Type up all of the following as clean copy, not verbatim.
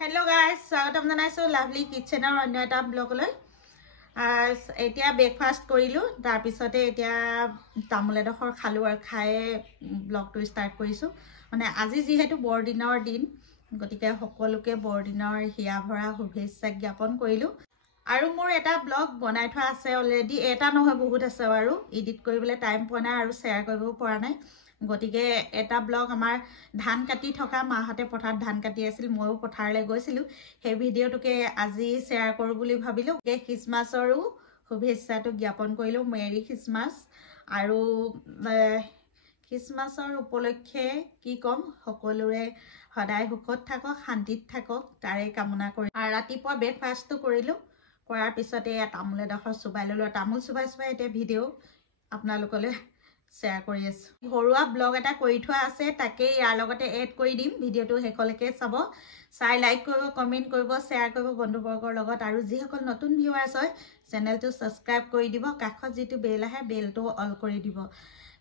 Hello guys, স্বাগতম জনাইছো lovely কিচেনৰ অন্য এটা ব্লগলৈ। এতিয়া ব্ৰেকফাষ্ট কৰিলো, তাৰ পিছতে এতিয়া তামোল এডখৰ খালো আৰু খাই ব্লগটো ষ্টাৰ্ট কৰিছো। মানে আজি যেহেতু বৰদিনৰ দিন, গতিকে সকলোকে বৰদিনৰ হিয়া ভৰা শুভেচ্ছা জ্ঞাপন কৰিলো। আৰু মোৰ এটা ব্লগ বনাই থোৱা আছে অলৰেডি, এটা নহয় বহুত আছে বাৰু, এডিট কৰিবলৈ টাইম পোৱা নাই আৰু শ্বেয়াৰ কৰিব পৰা নাই। গতিকে এটা ব্লগ আমাৰ ধান কাটি থকা মাহঁতে পথাৰত ধান কাটি আছিল, ময়ো পথাৰলৈ গৈছিলোঁ, সেই ভিডিঅ'টোকে আজি শ্বেয়াৰ কৰোঁ বুলি ভাবিলোঁ। খ্ৰীষ্টমাছৰো শুভেচ্ছাটো জ্ঞাপন কৰিলোঁ, মেৰী খ্ৰীষ্টমাছ। আৰু খ্ৰীষ্টমাছৰ উপলক্ষে কি ক'ম, সকলোৰে সদায় সুখত থাকক, শান্তিত থাকক, তাৰে কামনা কৰি ৰাতিপুৱা ব্ৰেকফাষ্টটো কৰিলোঁ। কৰাৰ পিছতে তামোল এডোখৰ চুবাই ল'লোঁ, তামোল চুবাই এতিয়া ভিডিঅ' আপোনালোকলৈ শ্বেয়াৰ কৰি আছোঁ। ঘৰুৱা ব্লগ এটা কৰি থোৱা আছে, তাকেই ইয়াৰ লগতে এড কৰি দিম। ভিডিঅ'টো শেষলৈকে চাব, চাই লাইক কৰিব, কমেণ্ট কৰিব, শ্বেয়াৰ কৰিব বন্ধুবৰ্গৰ লগত। আৰু যিসকল নতুন ভিউৱাৰ্ছ হয় চেনেলটো ছাবস্ক্ৰাইব কৰি দিব, কাষত যিটো বেল আহে বেলটো অল কৰি দিব।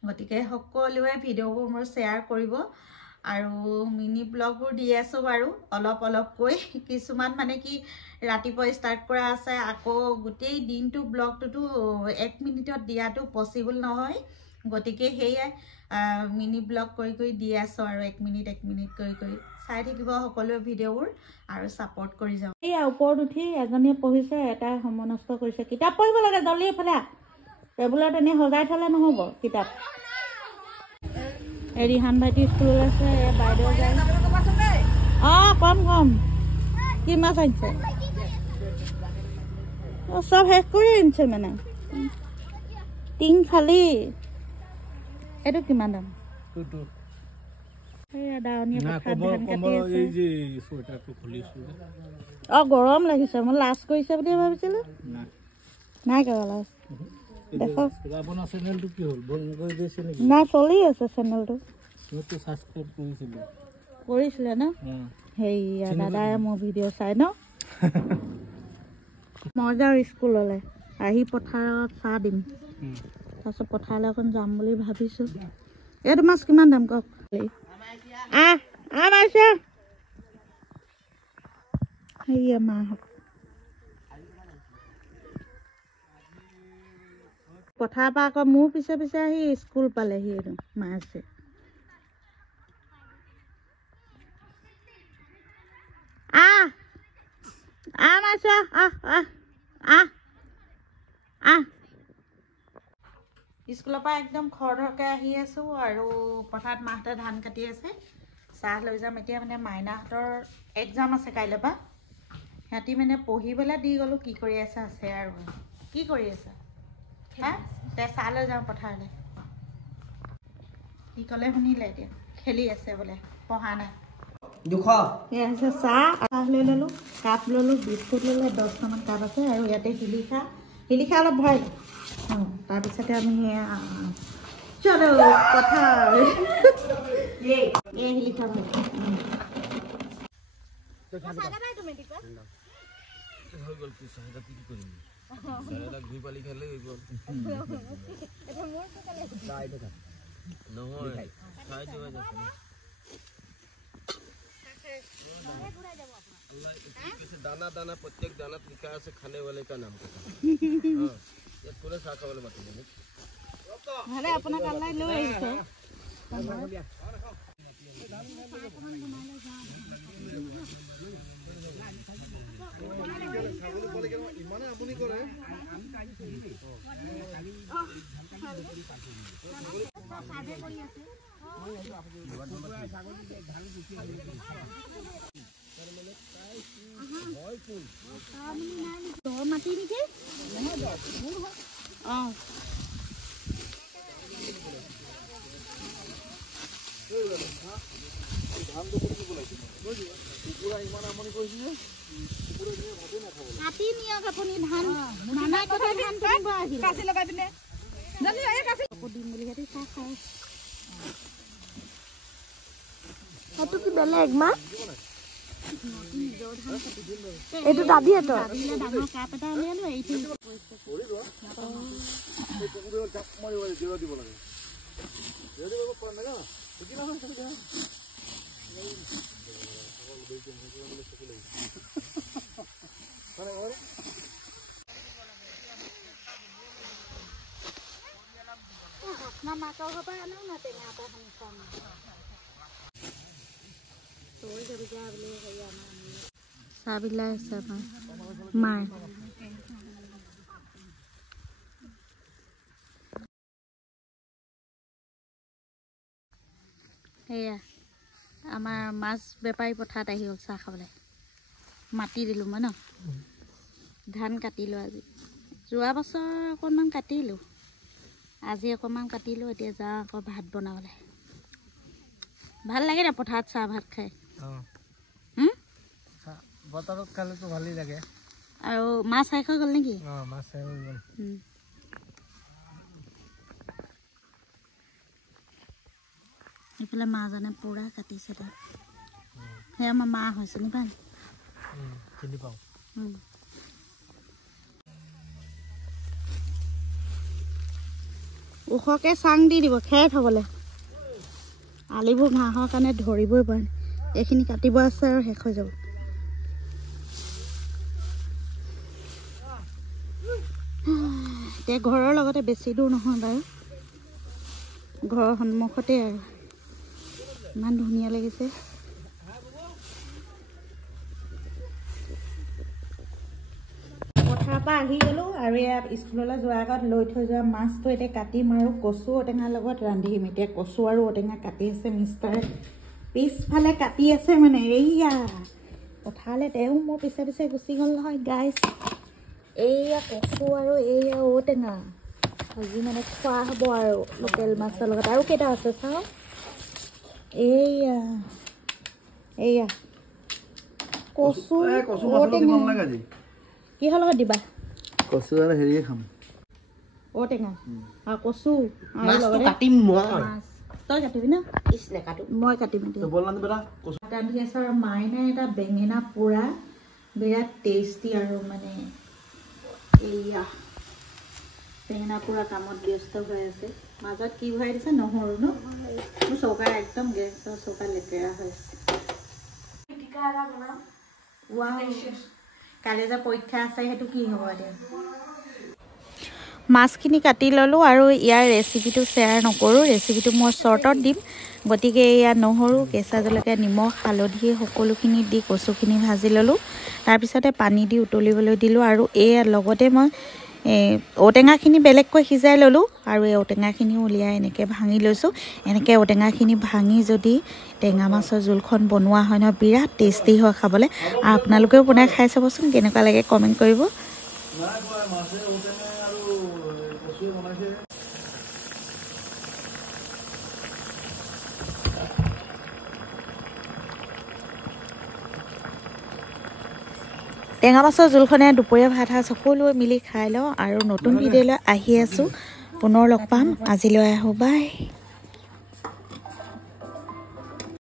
গতিকে সকলোৱে ভিডিঅ'বোৰ মোৰ শ্বেয়াৰ কৰিব। আৰু মিনি ব্লগবোৰ দি আছোঁ বাৰু অলপকৈ, কিছুমান মানে কি ৰাতিপুৱা ষ্টাৰ্ট কৰা আছে, আকৌ গোটেই দিনটো ব্লগটোতো 1 মিনিটত দিয়াটো পচিবল নহয়। গতিকে সেয়াই মিনি ব্লগ কৰি দি আছোঁ আৰু 1 মিনিট কৰি চাই থাকিব সকলোৱে ভিডিঅ'বোৰ আৰু ছাপোৰ্ট কৰি যাওঁ। এয়া ওপৰত উঠি এজনীয়ে পঢ়িছে, এটাই সময় নষ্ট কৰিছে। কিতাপ পঢ়িব লাগে, জলদি এফালে টেবুলত এনেই সজাই থ'লে নহ'ব কিতাপ। ৰিহান ভাইটি স্কুল আছে, বাইদেউ যায়। কম কি মাছ আনিছে? চব শেষ কৰি আনিছে মানে। টিং খালি এইটো কিমান দাম? গৰম লাগিছে, মই লাজ কৰিছে বুলি ভাবিছিলো। নাই কৰা লাজ। দেখক নাই, চলি আছে চেনেলটো। কৰিছিলে ন? সেয়া দাদাই মোৰ ভিডিঅ' চাই ন। মই যাওঁ স্কুললৈ, আহি পথাৰত চাহ দিম, তাৰপিছত পথাৰলৈ অকণ যাম বুলি ভাবিছোঁ। এইটো মাছ কিমান দাম কওক? সেয়া মাহঁত পথাৰৰ পৰা আকৌ মোৰ পিছে আহি স্কুল পালেহি। এইটো মাছে স্কুলৰ পৰা একদম খৰধৰকৈ আহি আছোঁ আৰু পথাৰত মাহঁতে ধান কাটি আছে। চাহ লৈ যাম এতিয়া। মানে মাইনাহঁতৰ এক্সাম আছে কাইলৈ পৰা, সিহঁতি মানে পঢ়িবলৈ দি গ'লোঁ। কি কৰি আছে আৰু কি কৰি আছে তে চাহ লৈ যাওঁ পথাৰলৈ। কি ক'লে শুনিলে? এতিয়া খেলি আছে বোলে, পঢ়া নাই। এয়া হৈছে চাহ লৈ ল'লোঁ, কাপ ল'লোঁ, বিস্কুট ল'লোঁ, 10টামান কাপ আছে। আৰু ইয়াতে শিলিখা অলপ ভৰাই লওঁ। তাৰপিছতে আমি চলো পথাৰ। শিলিখা ভৰাই दाना दाना प्रत्येक दाना लिखा है खाने वाले का नाम चाह खाने अपना ইমানে আপুনি কৰে মাটি নেকি? ইমান আমনি কৰিছে কাটি নিয়ক আপুনি ধান। মামাই কথা ধান কাচি লগাই পিনে দিম বুলি সিহঁতি চাহ খাই। সেইটো কি বেলেগ মা? এইটো দাদীহঁতৰ ডাঙৰ কাপ এটা উলিয়ালো। এইটো চাহবিলাক আছে আমাৰ মাৰ সেয়া আমাৰ মাছ বেপাৰী পথাৰত আহি হ'ল চাহ খাবলৈ মাটি দিলোঁ মই ন ধান কাটিলোঁ আজি যোৱা বছৰ অকণমান কাটিলোঁ আজি অকণমান কাটিলোঁ এতিয়া যাওঁ আকৌ ভাত বনাবলৈ ভাল লাগে না পথাৰত চাহ ভাত খাই বতৰত খালেতো ভালেই লাগে আৰু মাছ খাই গ'ল নেকি মাছ খাই গ'ল এইফালে মাজনে পুৰা কাটিছে তাত সেয়া আমাৰ মা হৈছে নি পাই চিনি পাওঁ ওখকে চাং দি দিব খেৰ থ'বলৈ আলিবোৰ ঘাঁহৰ কাৰণে ধৰিবই পৰা নাই এইখিনি কাটিব আছে আৰু শেষ হৈ যাব এতিয়া ঘৰৰ লগতে বেছি দূৰ নহয় বাৰু ঘৰৰ সন্মুখতে আৰু ইমান ধুনীয়া লাগিছে পথাৰৰ পৰা আহি গ'লোঁ আৰু ইয়াত স্কুললৈ যোৱাৰ আগত লৈ থৈ যোৱা মাছটো এতিয়া কাটিম আৰু কচু ঔটেঙাৰ লগত ৰান্ধিম এতিয়া কচু আৰু ঔটেঙা কাটি আছে মিষ্টাৰে পিছফালে কাটি আছে মানে এইয়া পথাৰলৈ তেওঁ মোৰ পিছে পিছে গুচি গ'ল নহয় গাইছ এইয়া কচু আৰু এইয়া ঔটেঙা আজি মানে খোৱা হ'ব আৰু লোকেল মাছৰ লগত আৰু কেইটা আছে চাওঁ এইয়া এইয়া কচু ঔটেঙা কিহৰ লগত দিবা কচু আৰু হেৰিয়ে খাম ঔটেঙা আৰু কচু আৰু লগতে কাটিম মই তই কাটিবি না মই কাটিম ৰান্ধি আছো আৰু মাইনা এটা বেঙেনা পোৰা বিৰাট টেষ্টি আৰু মানে এইয়া বেঙেনা পোৰা কামত ব্যস্ত হৈ আছে মাজত কি ভৰাই দিছে নহৰু ন মোৰ চৌকা একদম গেছৰ চৌকা লেতেৰা হৈ আছে কাইলৈ যে পৰীক্ষা আছে সেইটো কি হ'ব এতিয়া মাছখিনি কাটি ল'লোঁ আৰু ইয়াৰ ৰেচিপিটো শ্বেয়াৰ নকৰোঁ ৰেচিপিটো মই শ্বৰ্টত দিম গতিকে ইয়াত নহৰু কেঁচা জলকীয়া নিমখ হালধি সকলোখিনি দি কচুখিনি ভাজি ল'লোঁ তাৰপিছতে পানী দি উতলিবলৈ দিলোঁ আৰু এই লগতে মই ঔটেঙাখিনি বেলেগকৈ সিজাই ল'লোঁ আৰু এই ঔটেঙাখিনিও উলিয়াই এনেকৈ ভাঙি লৈছোঁ এনেকৈ ঔটেঙাখিনি ভাঙি যদি টেঙা মাছৰ জোলখন বনোৱা হয় নহয় বিৰাট টেষ্টি হয় খাবলৈ আৰু আপোনালোকেও বনাই খাই চাবচোন কেনেকুৱা লাগে কমেণ্ট কৰিব টেঙা মাছৰ জোলখনে দুপৰীয়া ভাত সাজ সকলোৱে মিলি খাই লওঁ আৰু নতুন ভিডিঅ'লৈ আহি আছোঁ পুনৰ লগ পাম আজিলৈ আহোঁ বাই